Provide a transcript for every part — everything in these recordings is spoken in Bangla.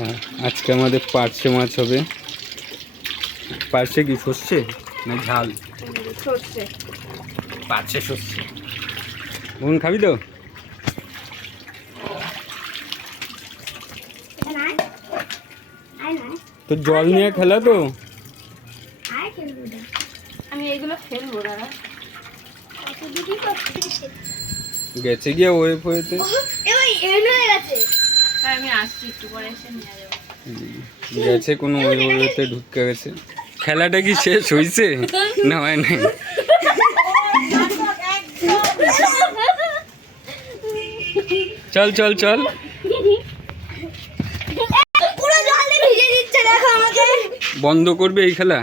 হ্যাঁ, আজকে আমাদের পার্শে মাছ হবে। পার্শে কি সর্ষে না ঝাল? সর্ষে। পার্শে সর্ষে। বোন খাবি তো? তো জল নিয়ে খেলা তো। আমি এইগুলো ফেলবো দাদা। গেছে গিয়ে ওয়ে ফোয়েতে। আমি আসছি একটু পরে এসে নিয়ে যাবো। গেছে কোনো ওয়ে ওয়েতে ঢুকে গেছে। খেলাটা কি শেষ হয়েছে না হয় নাই? চল চল চল। বন্ধ করবে এই খেলা?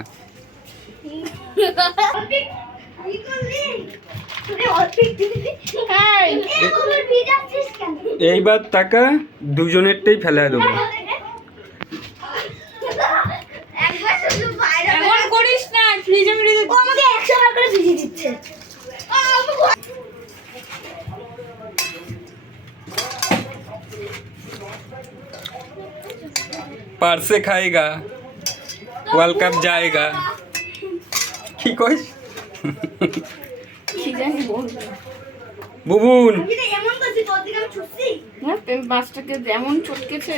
এইবার টাকা দুজনেরটাই ফেলা দেবো। এমন করিস না, ফ্রিজে ফ্রিজে ও আমাকে 100 বার করে ভিজিয়ে দিচ্ছে। पार्से खाएगा वर्ल्ड कप जाएगा কি কইস? কি জানি বলবো। বুবুন এমন করছিস তোর দিকে আমি ছুটছি না, মাছটাকে যেমন চটকেছে।